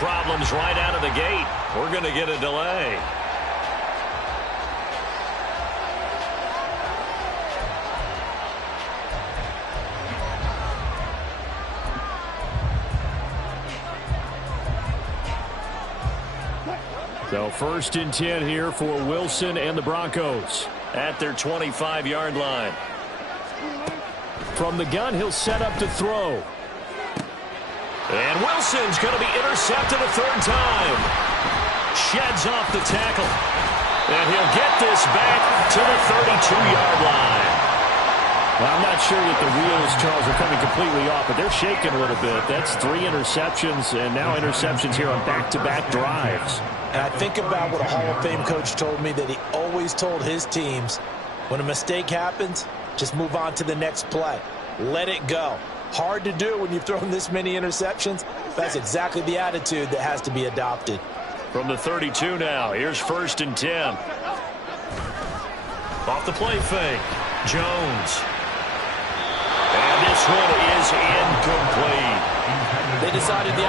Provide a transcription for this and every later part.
problems right out of the gate. We're going to get a delay. So 1st and 10 here for Wilson and the Broncos at their 25-yard line. From the gun, he'll set up to throw. And Wilson's going to be intercepted a 3rd time. Sheds off the tackle. And he'll get this back to the 32-yard line. Well, I'm not sure that the wheels, Charles, are coming completely off, but they're shaking a little bit. That's 3 interceptions, and now interceptions here on back-to-back drives. And I think about what a Hall of Fame coach told me, that he always told his teams, when a mistake happens, just move on to the next play. Let it go. Hard to do when you've thrown this many interceptions. That's exactly the attitude that has to be adopted. From the 32 now, here's 1st and 10. Off the play fake, Jones. And this one is incomplete. They decided the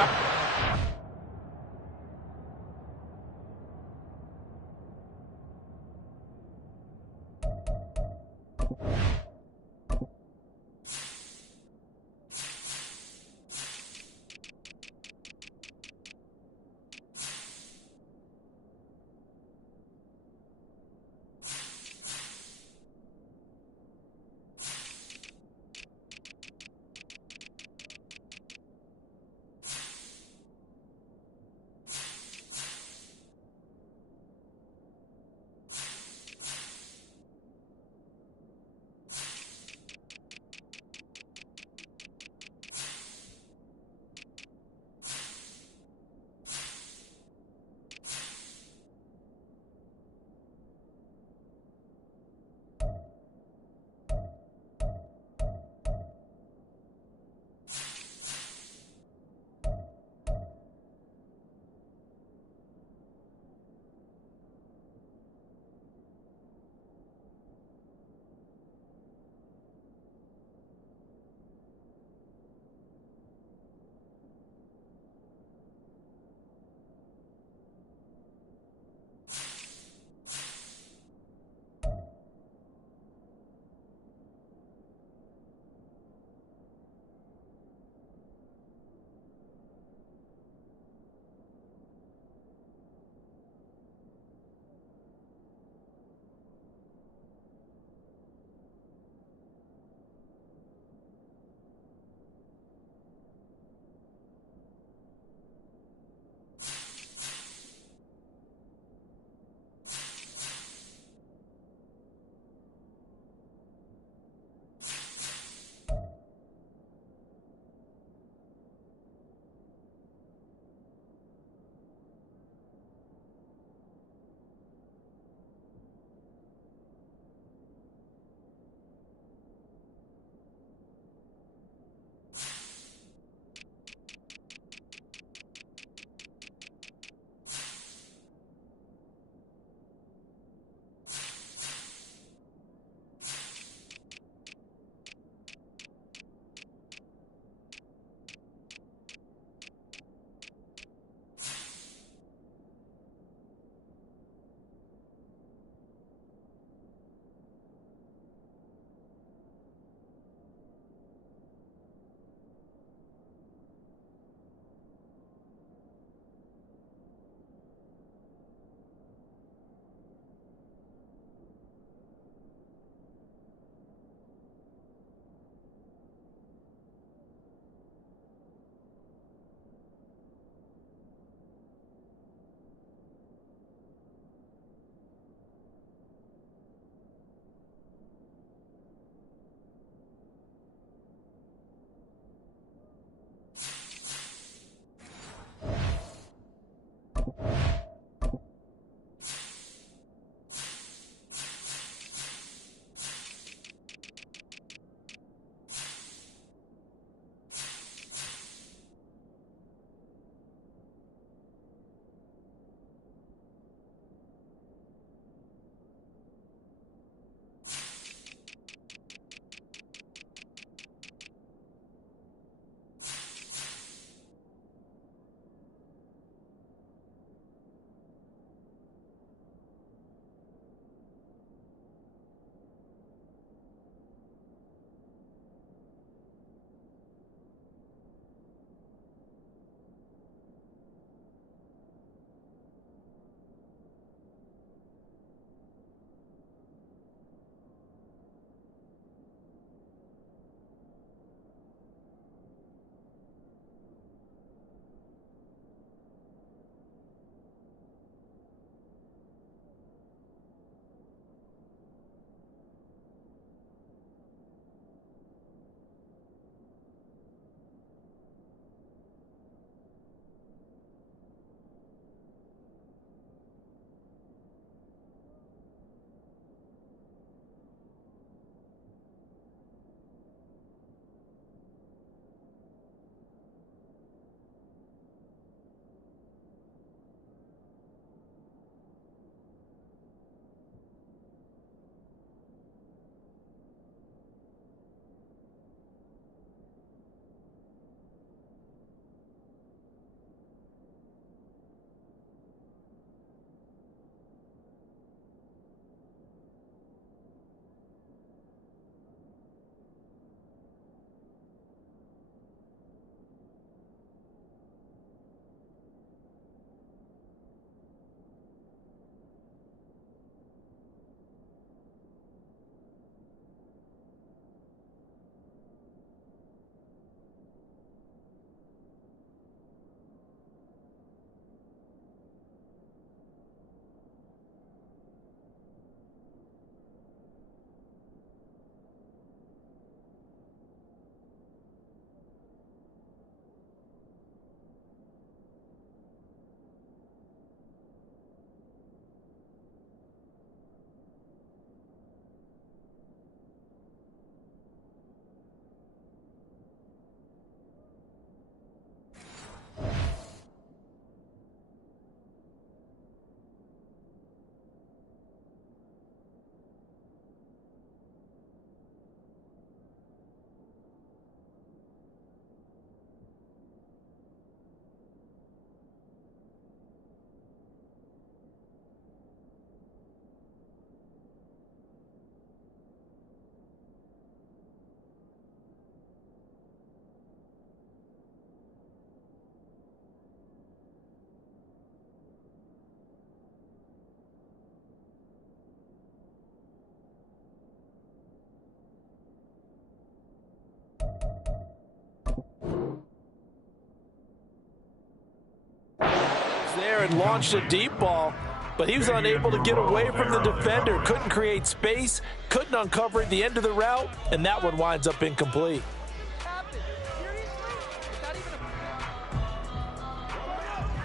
there and launched a deep ball, but he was unable to get away from the defender, couldn't create space, couldn't uncover at the end of the route, and that one winds up incomplete.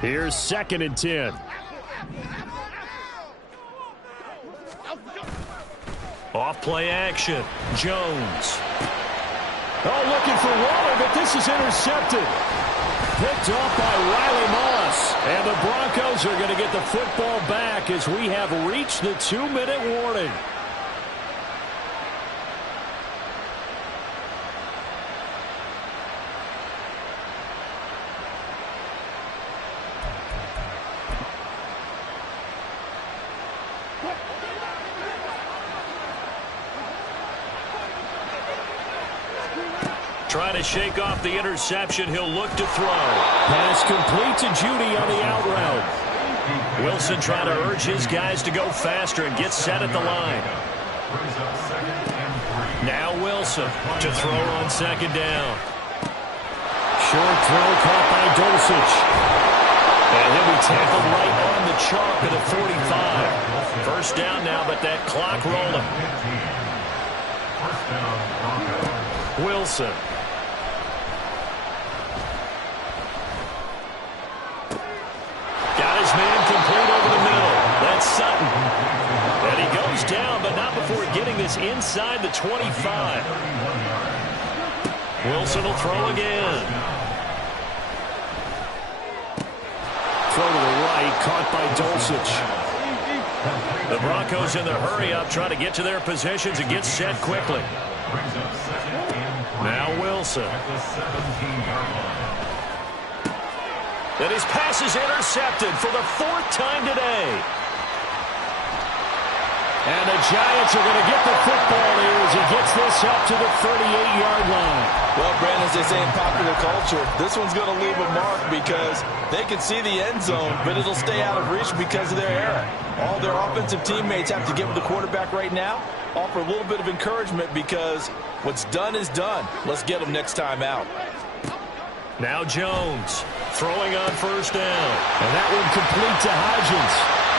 Here's 2nd and 10. Off play action. Jones. Oh, looking for Waller, but this is intercepted. Picked off by Riley Moss. And the Broncos are going to get the football back as we have reached the 2-minute warning. Trying to shake off the interception. He'll look to throw. Pass complete to Judy on the out route. Wilson trying to urge his guys to go faster and get set at the line. Now Wilson to throw on 2nd down. Short throw caught by Dulcich. And he'll be tackled right on the chalk at the 45. First down now, but that clock rolling. Wilson. Got his man complete over the middle. That's Sutton. And he goes down, but not before getting this inside the 25. Wilson will throw again. Throw to the right, caught by Dulcich. The Broncos in the hurry-up, trying to get to their positions and get set quickly. Now Wilson. And his pass is intercepted for the 4th time today. And the Giants are going to get the football here as he gets this up to the 38-yard line. Well, Brandon, as they say in popular culture, this one's going to leave a mark because they can see the end zone, but it'll stay out of reach because of their error. All their offensive teammates have to give the quarterback right now, offer a little bit of encouragement because what's done is done. Let's get them next time out. Now Jones throwing on 1st down. And that one complete to Hodgins.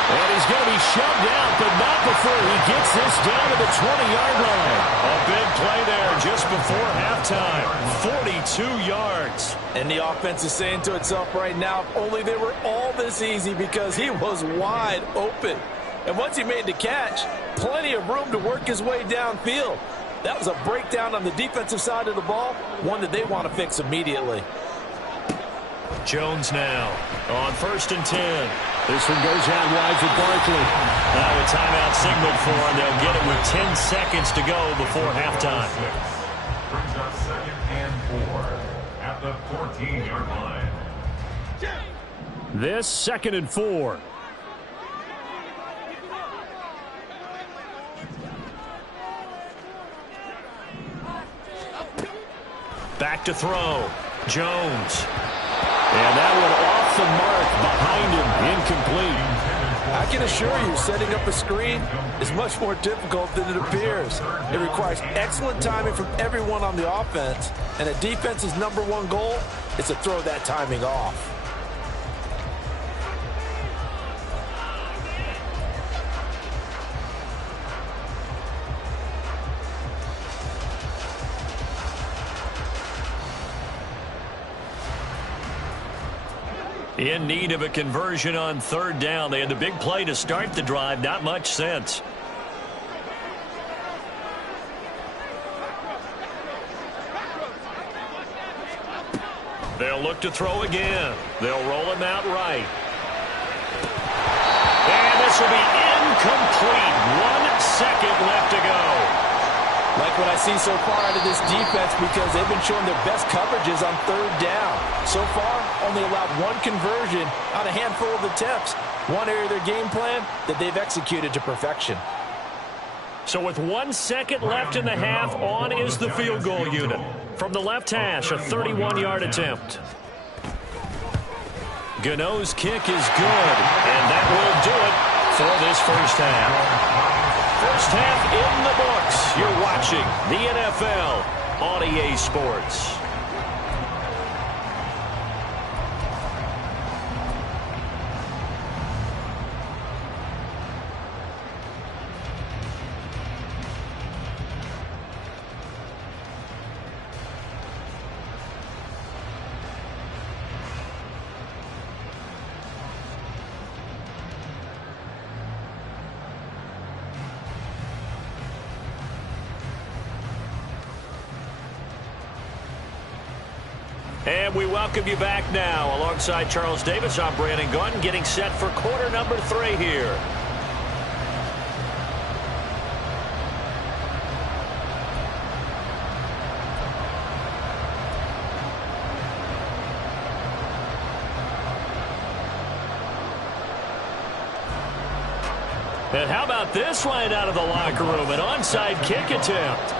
And he's going to be shoved out, but not before he gets this down to the 20-yard line. A big play there just before halftime. 42 yards. And the offense is saying to itself right now, if only they were all this easy because he was wide open. And once he made the catch, plenty of room to work his way downfield. That was a breakdown on the defensive side of the ball, one that they want to fix immediately. Jones now on 1st and 10. This one goes out wide for Barkley. Now a timeout signaled for him. They'll get it with 10 seconds to go before halftime. Brings up 2nd and 4 at the 14-yard line. This 2nd and 4. Back to throw. Jones. And that one off the mark behind him. Incomplete. I can assure you, setting up a screen is much more difficult than it appears. It requires excellent timing from everyone on the offense, and a defense's #1 goal is to throw that timing off. In need of a conversion on 3rd down. They had the big play to start the drive. Not much sense. They'll look to throw again. They'll roll him out right. And this will be incomplete. 1 second left to go. Like what I see so far out of this defense because they've been showing their best coverages on 3rd down. So far, only allowed 1 conversion on a handful of attempts. One area of their game plan that they've executed to perfection. So with 1 second left in the half, on is the field goal unit. From the left hash, a 31-yard attempt. Gano's kick is good, and that will do it for this first half. First half in the books. You're watching the NFL on EA Sports. And we welcome you back now. Alongside Charles Davis, I'm Brandon Gaudin, getting set for quarter number 3 here. And how about this line out of the locker room? An onside kick attempt.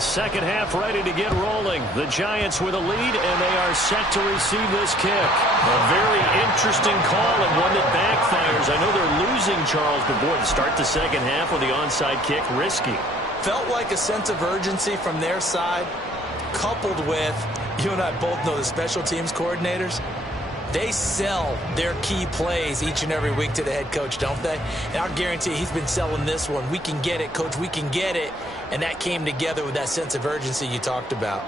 Second half ready to get rolling. The Giants with a lead, and they are set to receive this kick. A very interesting call and one that backfires. I know they're losing, Charles, but boy, to start the second half with the onside kick, risky. Felt like a sense of urgency from their side, coupled with, you and I both know the special teams coordinators, they sell their key plays each and every week to the head coach, don't they? And I'll guarantee he's been selling this one. We can get it, coach, we can get it. And that came together with that sense of urgency you talked about.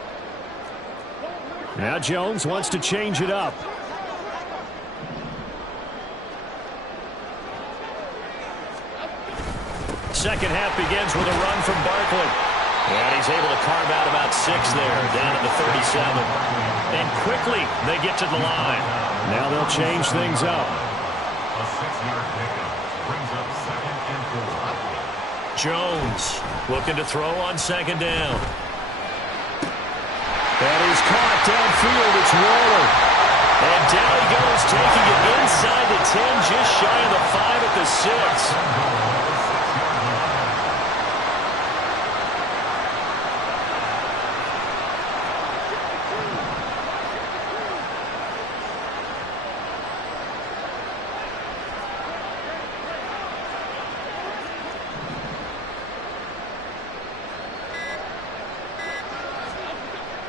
Now Jones wants to change it up. Second half begins with a run from Barkley. And he's able to carve out about 6 there, down to the 37. And quickly they get to the line. Now they'll change things up. A 6-yard pickup brings up 2nd and 4. Jones looking to throw on second down. That is caught downfield. It's Waller. And down he goes, taking it inside the 10, just shy of the 5 at the 6.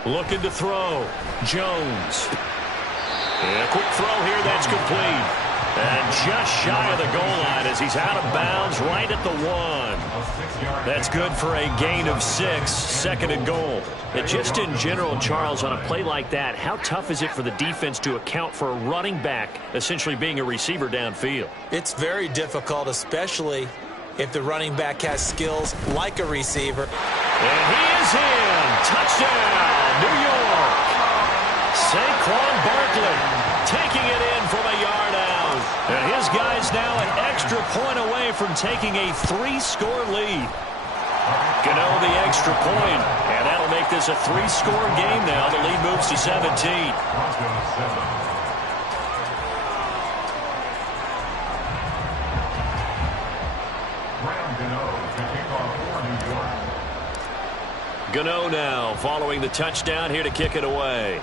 Looking to throw. Jones. And a quick throw here. That's complete. And just shy of the goal line as he's out of bounds right at the 1. That's good for a gain of 6. Second and goal. And just in general, Charles, on a play like that, how tough is it for the defense to account for a running back essentially being a receiver downfield? It's very difficult, especially if the running back has skills like a receiver. And he is in. Touchdown, New York. Saquon Barkley taking it in from a yard out. And his guy's now an extra point away from taking a 3-score lead. Gano the extra point, and that'll make this a 3-score game now. The lead moves to 17. Gano now following the touchdown here to kick it away.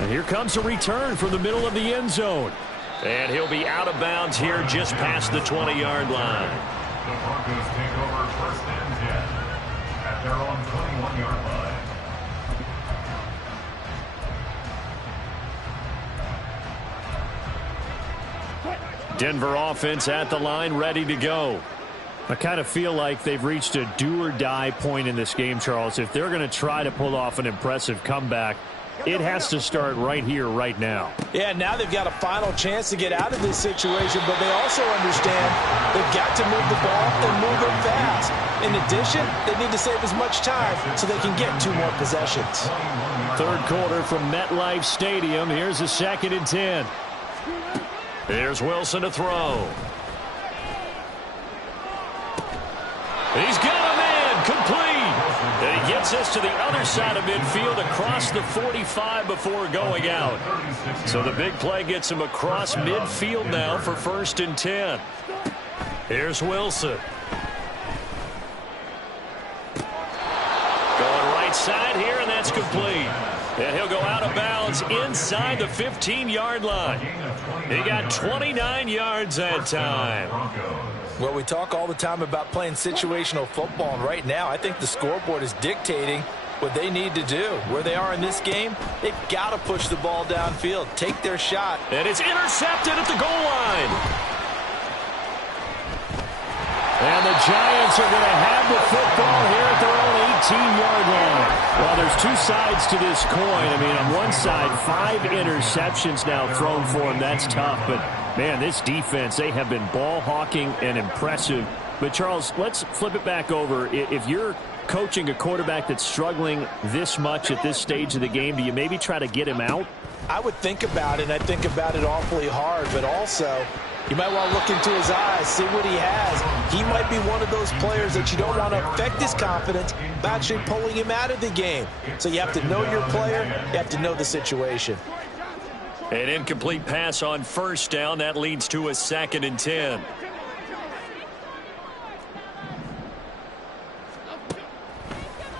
And here comes a return from the middle of the end zone. And he'll be out of bounds here just past the 20-yard line. The Broncos take over 1st and 10 at their own 21-yard line. Denver offense at the line, ready to go. I kind of feel like they've reached a do-or-die point in this game, Charles. If they're going to try to pull off an impressive comeback, it has to start right here, right now. Yeah, now they've got a final chance to get out of this situation, but they also understand they've got to move the ball and move it fast. In addition, they need to save as much time so they can get 2 more possessions. Third quarter from MetLife Stadium. Here's a 2nd and 10. Here's Wilson to throw. He's got him in, complete. And he gets us to the other side of midfield across the 45 before going out. So the big play gets him across midfield now for 1st and 10. Here's Wilson. Going right side here, and that's complete. And he'll go out of bounds inside the 15-yard line. He got 29 yards that time. Well, we talk all the time about playing situational football, and right now I think the scoreboard is dictating what they need to do. Where they are in this game, they've got to push the ball downfield, take their shot. And it's intercepted at the goal line. And the Giants are going to have the football here at their own 18-yard line. Well, there's 2 sides to this coin. I mean, on one side, 5 interceptions now thrown for him. That's tough. But, man, this defense, they have been ball hawking and impressive. But, Charles, let's flip it back over. If you're coaching a quarterback that's struggling this much at this stage of the game, do you maybe try to get him out? I would think about it, and I think about it awfully hard, but also you might want to look into his eyes, see what he has. He might be one of those players that you don't want to affect his confidence by actually pulling him out of the game. So you have to know your player, you have to know the situation. An incomplete pass on first down. That leads to a 2nd and 10.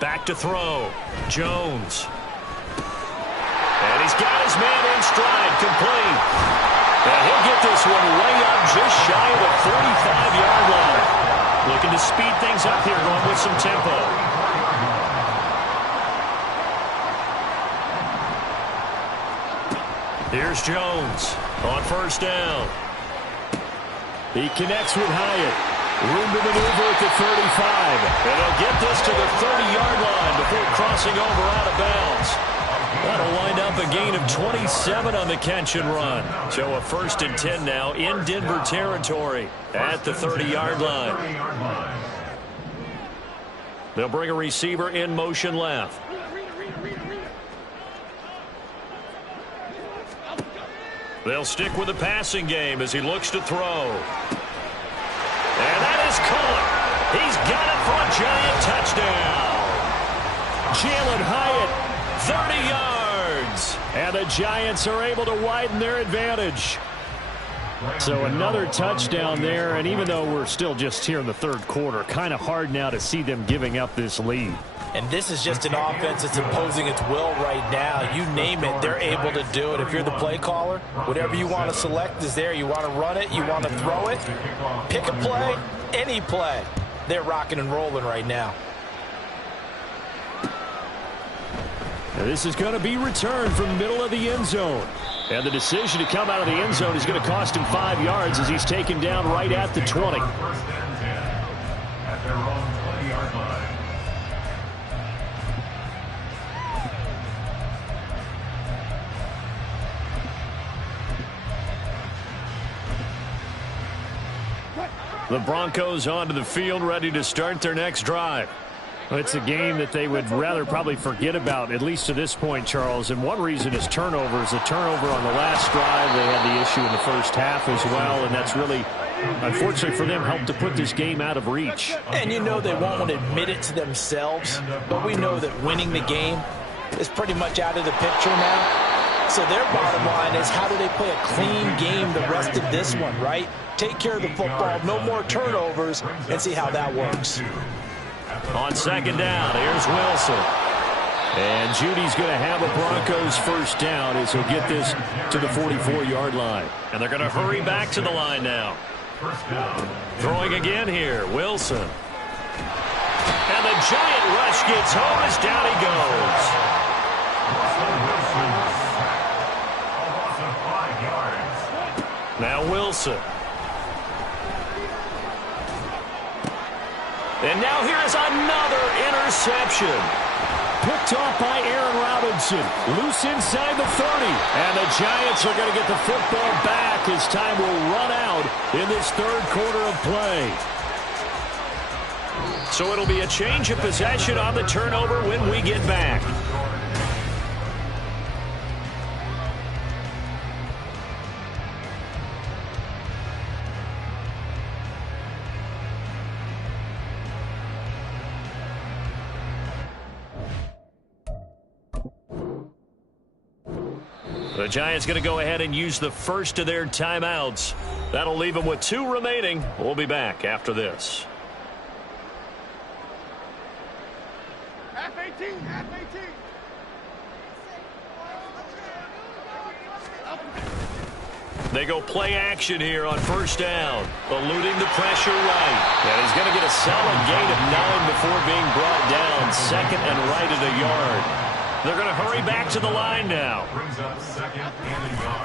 Back to throw. Jones. And he's got his man in stride, complete. And he'll get this one way up just shy of the 45-yard line. Looking to speed things up here, going with some tempo. Here's Jones on first down. He connects with Hyatt. Room to maneuver at the 35. And he'll get this to the 30-yard line before crossing over out of bounds. That'll wind up a gain of 27 on the catch and run. So a 1st and 10 now in Denver territory at the 30-yard line. They'll bring a receiver in motion left. They'll stick with the passing game as he looks to throw. And that is caught. He's got it for a giant touchdown. Jalen Hyatt, 30 yards. And the Giants are able to widen their advantage. So another touchdown there, and even though we're still just here in the 3rd quarter, kind of hard now to see them giving up this lead. And this is just an offense that's imposing its will right now. You name it, they're able to do it. If you're the play caller, whatever you want to select is there. You want to run it, you want to throw it, pick a play, any play. They're rocking and rolling right now. Now this is going to be returned from the middle of the end zone. And the decision to come out of the end zone is going to cost him 5 yards as he's taken down right at the 20. At their own 20-yard line. The Broncos onto the field, ready to start their next drive. It's a game that they would rather probably forget about, at least to this point, Charles. And one reason is turnovers. A turnover on the last drive. They had the issue in the first half as well, and that's really, unfortunately for them, helped to put this game out of reach. And you know they won't want to admit it to themselves, but we know that winning the game is pretty much out of the picture now. So their bottom line is, how do they play a clean game the rest of this one, right? Take care of the football, no more turnovers, and see how that works. On 2nd down, here's Wilson. And Judy's going to have a Broncos first down as he'll get this to the 44-yard line. And they're going to hurry back to the line now. Throwing again here, Wilson. And the giant rush gets home as down he goes. Now Wilson. And now here is another interception. Picked off by Aaron Robinson. Loose inside the 30. And the Giants are going to get the football back as time will run out in this 3rd quarter of play. So it'll be a change of possession on the turnover when we get back. The Giants going to go ahead and use the first of their timeouts. That'll leave them with 2 remaining. We'll be back after this. F-18, F-18. They go play action here on first down. Eluding the pressure right. And he's going to get a solid gain of 9 before being brought down. 2nd and right at a yard. They're going to hurry back to the line now.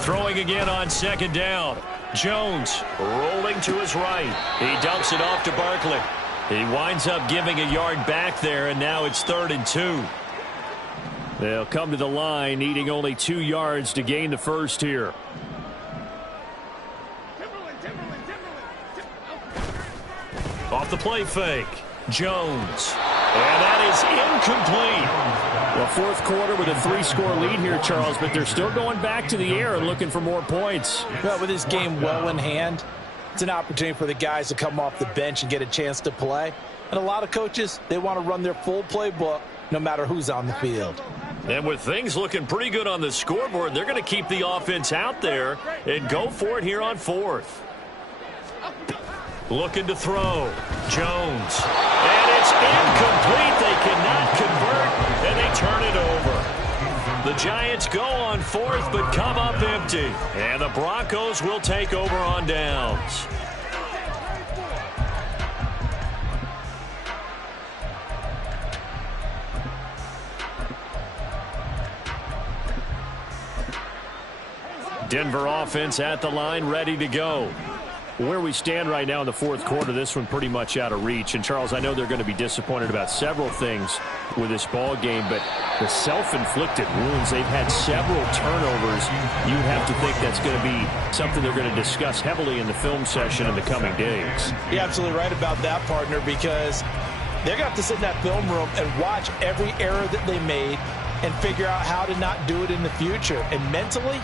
Throwing again on 2nd down. Jones rolling to his right. He dumps it off to Barkley. He winds up giving a yard back there, and now it's 3rd and 2. They'll come to the line, needing only 2 yards to gain the first here. Off the play fake. Jones. And that is incomplete. Well, fourth quarter with a 3-score lead here, Charles, but they're still going back to the air and looking for more points. Well, with this game well in hand, it's an opportunity for the guys to come off the bench and get a chance to play. And a lot of coaches, they want to run their full playbook no matter who's on the field. And with things looking pretty good on the scoreboard, they're going to keep the offense out there and go for it here on fourth. Looking to throw. Jones. And it's incomplete. They cannot convert, and they turn it over. The Giants go on fourth, but come up empty. And the Broncos will take over on downs. Denver offense at the line, ready to go. Where we stand right now in the fourth quarter, this one pretty much out of reach. And, Charles, I know they're going to be disappointed about several things with this ball game, but the self-inflicted wounds, they've had several turnovers. You'd have to think that's going to be something they're going to discuss heavily in the film session in the coming days. You're absolutely right about that, partner, because they're going to have to sit in that film room and watch every error that they made and figure out how to not do it in the future. And mentally,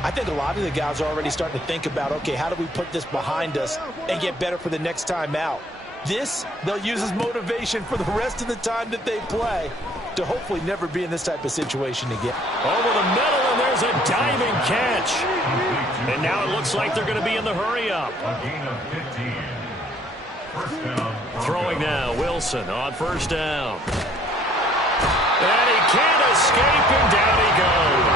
I think a lot of the guys are already starting to think about, okay, how do we put this behind us and get better for the next time out? This, they'll use as motivation for the rest of the time that they play to hopefully never be in this type of situation again. Over the middle, and there's a diving catch. And now it looks like they're going to be in the hurry-up. A gain of 15. First down. Throwing now, Wilson on first down. And he can't escape, and down he goes.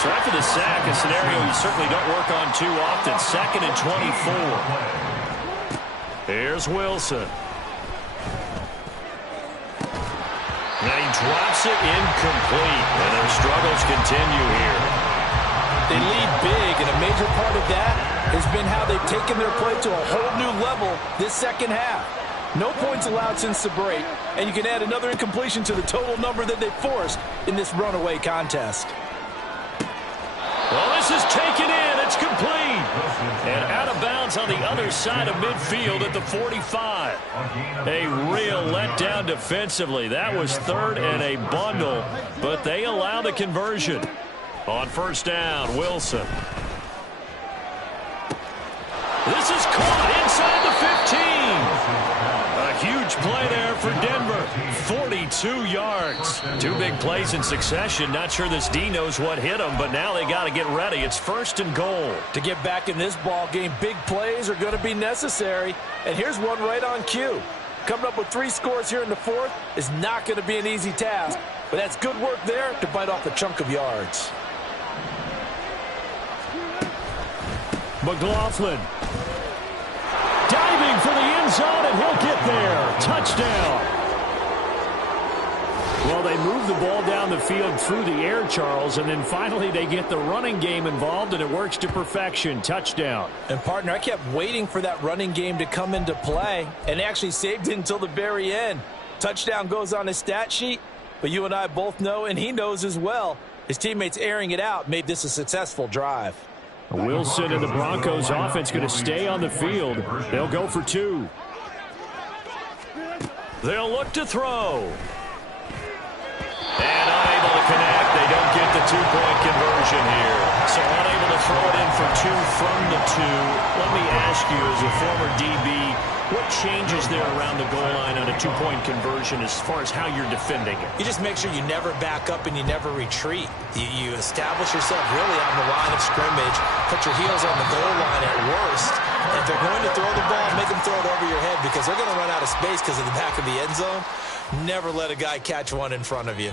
So after the sack, a scenario you certainly don't work on too often. 2nd and 24. Here's Wilson. And he drops it incomplete. And their struggles continue here. They lead big, and a major part of that has been how they've taken their play to a whole new level this second half. No points allowed since the break, and you can add another incompletion to the total number that they forced in this runaway contest. Well, this is taken in. It's complete. And out of bounds on the other side of midfield at the 45. A real letdown defensively. That was 3rd and a bundle, but they allow the conversion. On first down, Wilson. This is caught inside the 15. A huge play there for Denver. 42 yards. 2 big plays in succession. Not sure this D knows what hit them, but now they got to get ready. It's 1st and goal. To get back in this ball game, big plays are going to be necessary. And here's one right on cue. Coming up with 3 scores here in the fourth is not going to be an easy task, but that's good work there to bite off a chunk of yards. McLaughlin. Diving for the end zone, and he'll get there. Touchdown. Well, they move the ball down the field through the air, Charles, and then finally they get the running game involved, and it works to perfection. Touchdown. And, partner, I kept waiting for that running game to come into play, and actually saved it until the very end. Touchdown goes on his stat sheet, but you and I both know, and he knows as well, his teammates airing it out made this a successful drive. Wilson and the Broncos offense going to stay on the field. They'll go for 2. They'll look to throw. And unable to connect. They don't get the 2-point conversion here. So unable to throw it in for 2 from the 2. Let me ask you, as a former DB, what changes there around the goal line on a 2-point conversion as far as how you're defending it? You just make sure you never back up and you never retreat. You establish yourself really on the line of scrimmage, put your heels on the goal line at worst. And if they're going to throw the ball, make them throw it over your head because they're going to run out of space because of the back of the end zone. Never let a guy catch one in front of you.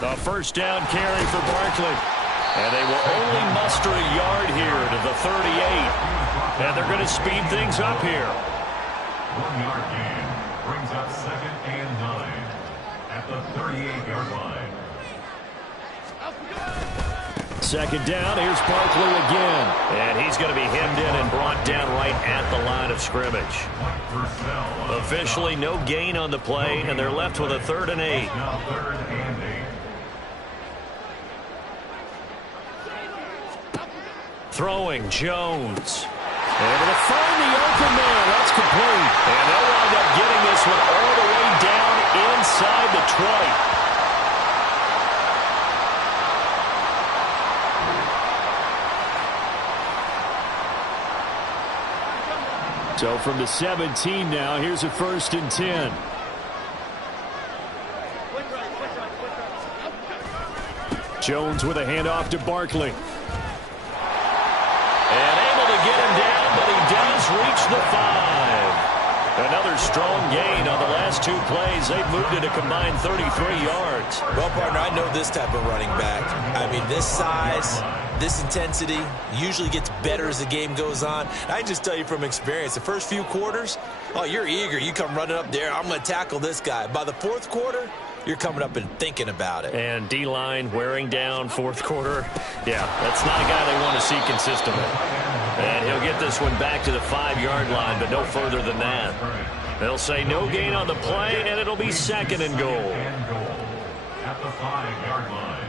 The first down carry for Barkley. And they will only muster a yard here to the 38. And they're going to speed things up here. 1-yard gain brings up 2nd and 9 at the 38-yard line. Second down, here's Barkley again. And he's going to be hemmed in and brought down right at the line of scrimmage. Officially no gain on the play, and they're left with a 3rd and 8. throwing, Jones. Able to find the open man. That's complete. And they'll wind up getting this one all the way down inside the 20. So from the 17 now, here's a 1st and 10. Jones with a handoff to Barkley. And able to get him down, but he does reach the 5. Another strong gain on the last 2 plays. They've moved it a combined 33 yards. Well, partner, I know this type of running back. I mean, this size, this intensity usually gets better as the game goes on. I can just tell you from experience, the first few quarters, oh, you're eager. You come running up there, I'm going to tackle this guy. By the 4th quarter, you're coming up and thinking about it. And D-line wearing down 4th quarter. Yeah, that's not a guy they want to see consistently. And he'll get this one back to the 5-yard line, but no further than that. They'll say no gain on the play, and it'll be 2nd and goal. At the 5-yard line.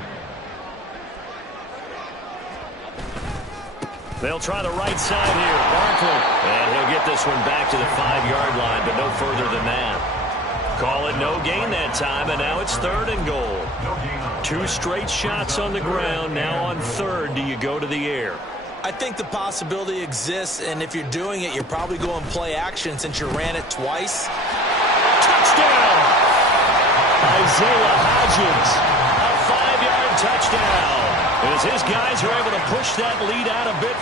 They'll try the right side here. Barkley. And he'll get this one back to the 5-yard line, but no further than that. Call it no gain that time, and now it's 3rd and goal. 2 straight shots on the ground. Now on 3rd, do you go to the air? I think the possibility exists, and if you're doing it, you're probably going play action since you ran it twice. Touchdown! Isaiah Hodgins, a 5-yard touchdown. As his guys are able to push that lead out a bit